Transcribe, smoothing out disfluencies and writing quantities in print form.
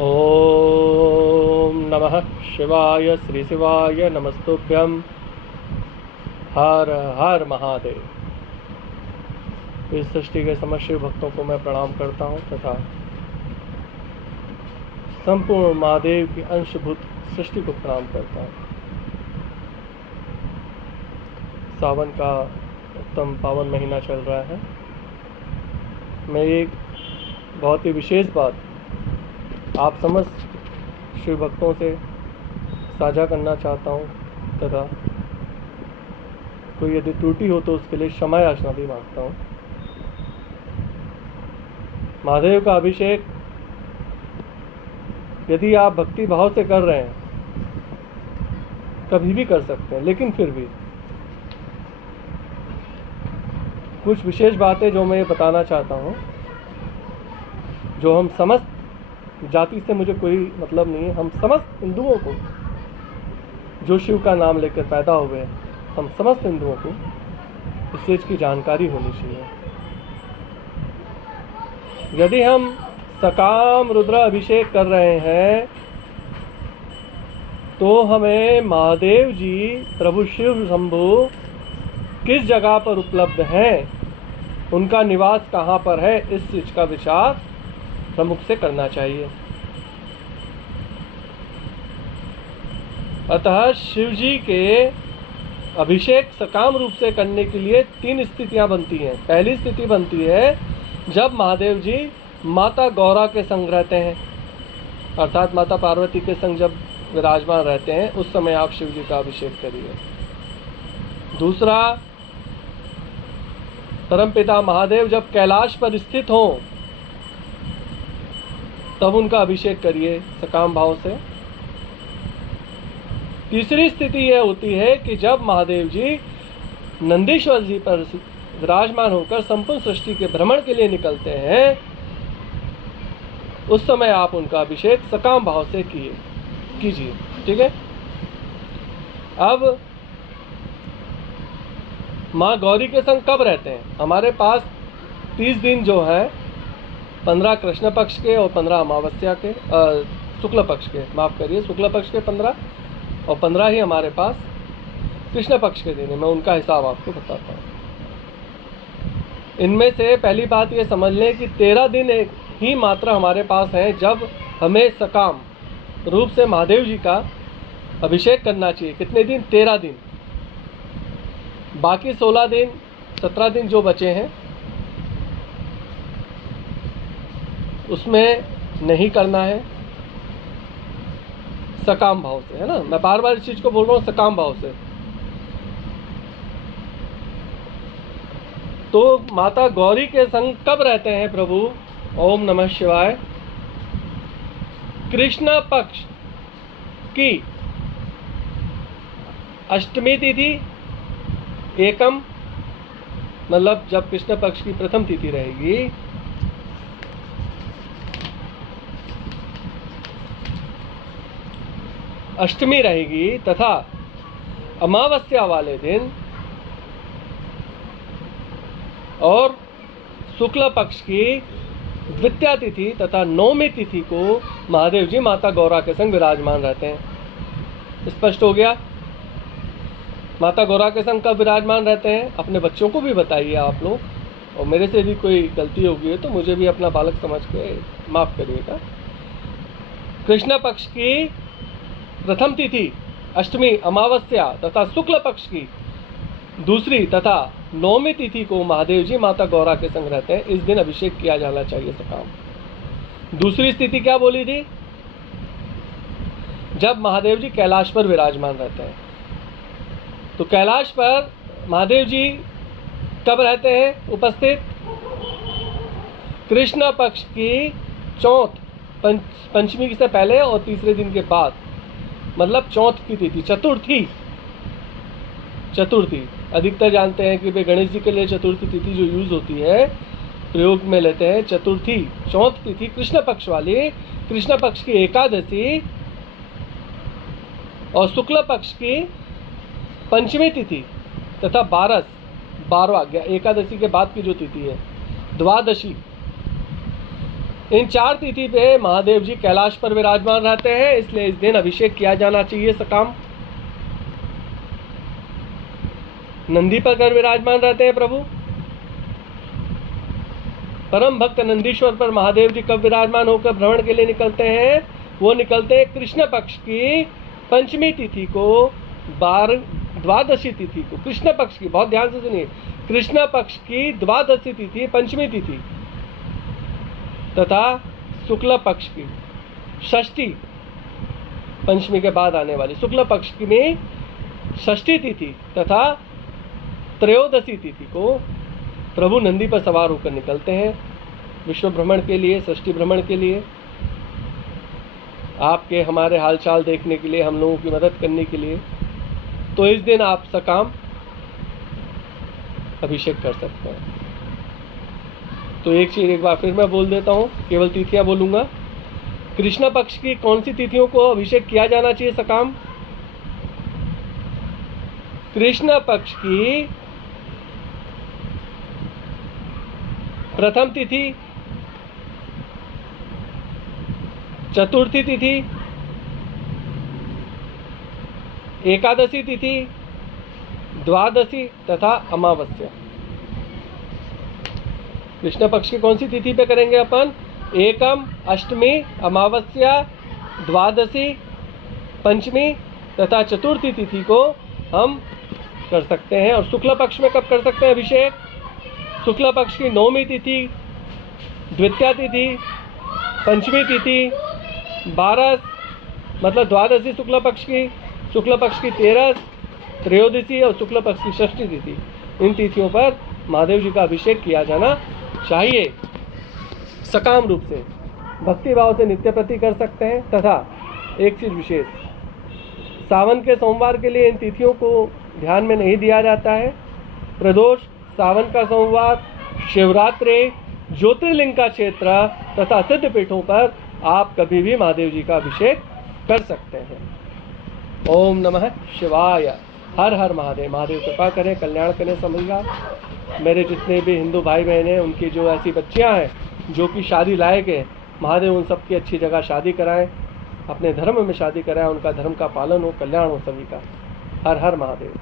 ओम नमः शिवाय श्री शिवाय नमस्तुभ्यं। हर हर महादेव। इस सृष्टि के समस्त शिव भक्तों को मैं प्रणाम करता हूँ तथा संपूर्ण महादेव की अंशभूत सृष्टि को प्रणाम करता हूँ। सावन का उत्तम पावन महीना चल रहा है। मैं एक बहुत ही विशेष बात आप समस्त शिव भक्तों से साझा करना चाहता हूँ तथा कोई यदि त्रुटि हो तो उसके लिए क्षमा याचना भी मांगता हूँ। महादेव का अभिषेक यदि आप भक्ति भाव से कर रहे हैं कभी भी कर सकते हैं, लेकिन फिर भी कुछ विशेष बातें जो मैं ये बताना चाहता हूँ, जो हम समस्त जाति से मुझे कोई मतलब नहीं है, हम समस्त हिंदुओं को जो शिव का नाम लेकर पैदा हुए हैं, हम समस्त हिंदुओं को इस चीज़ की जानकारी होनी चाहिए। यदि हम सकाम रुद्र अभिषेक कर रहे हैं तो हमें महादेव जी प्रभु शिव शंभु किस जगह पर उपलब्ध हैं, उनका निवास कहाँ पर है, इस चीज़ का विचार प्रमुख से करना चाहिए। अतः शिव जी के अभिषेक सकाम रूप से करने के लिए 3 स्थितियां बनती हैं। पहली स्थिति बनती है जब महादेव जी माता गौरा के संग रहते हैं, अर्थात माता पार्वती के संग जब विराजमान रहते हैं, उस समय आप शिव जी का अभिषेक करिए। दूसरा, परमपिता महादेव जब कैलाश पर स्थित हों तब उनका अभिषेक करिए सकाम भाव से। तीसरी स्थिति यह होती है कि जब महादेव जी नंदीश्वर जी पर विराजमान होकर संपूर्ण सृष्टि के भ्रमण के लिए निकलते हैं, उस समय आप उनका अभिषेक सकाम भाव से कीजिए। ठीक है। अब माँ गौरी के संग कब रहते हैं? हमारे पास 30 दिन जो है, 15 कृष्ण पक्ष के और 15 अमावस्या के, शुक्ल पक्ष के, माफ़ करिए, शुक्ल पक्ष के 15 और 15 ही हमारे पास कृष्ण पक्ष के दिन है। मैं उनका हिसाब आपको बताता हूँ। इनमें से पहली बात ये समझ लें कि 13 दिन ही मात्र हमारे पास हैं जब हमें सकाम रूप से महादेव जी का अभिषेक करना चाहिए। कितने दिन? 13 दिन। बाकी 16 दिन 17 दिन जो बचे हैं उसमें नहीं करना है, सकाम भाव से, है ना। मैं बार बार इस चीज को बोल रहा हूँ, सकाम भाव से। तो माता गौरी के संग कब रहते हैं प्रभु? ओम नमः शिवाय। कृष्ण पक्ष की अष्टमी तिथि एकम, मतलब जब कृष्ण पक्ष की प्रथम तिथि रहेगी, अष्टमी रहेगी, तथा अमावस्या वाले दिन और शुक्ल पक्ष की द्वितीया तिथि तथा नौमी तिथि को महादेव जी माता गौरा के संग विराजमान रहते हैं। स्पष्ट हो गया? माता गौरा के संग कब विराजमान रहते हैं? अपने बच्चों को भी बताइए आप लोग, और मेरे से यदि कोई गलती होगी है तो मुझे भी अपना बालक समझ के माफ़ करिएगा। कृष्ण पक्ष की प्रथम तिथि अष्टमी, अमावस्या तथा शुक्ल पक्ष की दूसरी तथा नौमी तिथि को महादेव जी माता गौरा के संग रहते हैं। इस दिन अभिषेक किया जाना चाहिए सकाम। दूसरी स्थिति क्या बोली थी? जब महादेव जी कैलाश पर विराजमान रहते हैं। तो कैलाश पर महादेव जी कब रहते हैं उपस्थित? कृष्ण पक्ष की चौथ, पंचमी से पहले और तीसरे दिन के बाद, मतलब चौथ की तिथि, चतुर्थी। अधिकतर जानते हैं कि भाई गणेश जी के लिए चतुर्थी तिथि जो यूज होती है, प्रयोग में लेते हैं चतुर्थी। चौथ तिथि कृष्ण पक्ष वाली, कृष्ण पक्ष की एकादशी और शुक्ल पक्ष की पंचमी तिथि तथा 12वां एकादशी के बाद की जो तिथि है, द्वादशी, इन 4 तिथि पे महादेव जी कैलाश पर विराजमान रहते हैं, इसलिए इस दिन अभिषेक किया जाना चाहिए सकाम। नंदी पर कर विराजमान रहते हैं प्रभु। परम भक्त नंदीश्वर पर महादेव जी कब विराजमान होकर भ्रमण के लिए निकलते हैं? वो निकलते हैं कृष्ण पक्ष की पंचमी तिथि को, द्वादशी तिथि को, कृष्ण पक्ष की, बहुत ध्यान से सुनिए, कृष्ण पक्ष की द्वादशी तिथि, पंचमी तिथि तथा शुक्ल पक्ष की षष्ठी, पंचमी के बाद आने वाली शुक्ल पक्ष की में षष्ठी तिथि तथा त्रयोदशी तिथि को प्रभु नंदी पर सवार होकर निकलते हैं विश्व भ्रमण के लिए, षष्ठी भ्रमण के लिए, आपके हमारे हालचाल देखने के लिए, हम लोगों की मदद करने के लिए। तो इस दिन आप सकाम अभिषेक कर सकते हैं। तो एक चीज एक बार फिर मैं बोल देता हूँ, केवल तिथियां बोलूंगा। कृष्ण पक्ष की कौन सी तिथियों को अभिषेक किया जाना चाहिए सकाम? कृष्ण पक्ष की प्रथम तिथि, चतुर्थी तिथि, एकादशी तिथि, द्वादशी तथा अमावस्या। कृष्ण पक्ष की कौन सी तिथि पे करेंगे अपन? एकम, अष्टमी, अमावस्या, द्वादशी, पंचमी तथा चतुर्थी तिथि को हम कर सकते हैं। और शुक्ल पक्ष में कब कर सकते हैं अभिषेक? शुक्ल पक्ष की नौमी तिथि, द्वितीया तिथि, पंचमी तिथि, 12 मतलब द्वादशी शुक्ल पक्ष की, शुक्ल पक्ष की 13, त्रयोदशी और शुक्ल पक्ष की षष्ठी तिथि, इन तिथियों पर महादेव जी का अभिषेक किया जाना चाहिए। सकाम रूप से भक्ति भाव से नित्य प्रति कर सकते हैं। तथा एक चीज विशेष, सावन के सोमवार के लिए इन तिथियों को ध्यान में नहीं दिया जाता है। प्रदोष, सावन का सोमवार, शिवरात्रि, ज्योतिर्लिंग का क्षेत्र तथा सिद्धपीठों पर आप कभी भी महादेव जी का अभिषेक कर सकते हैं। ओम नमः शिवाय। हर हर महादेव। महादेव कृपा करें, कल्याण करें समझगा। मेरे जितने भी हिंदू भाई बहन हैं, उनकी जो ऐसी बच्चियां हैं जो कि शादी लायक है, महादेव उन सबकी अच्छी जगह शादी कराएं, अपने धर्म में शादी कराएं, उनका धर्म का पालन हो, कल्याण हो सभी का। हर हर महादेव।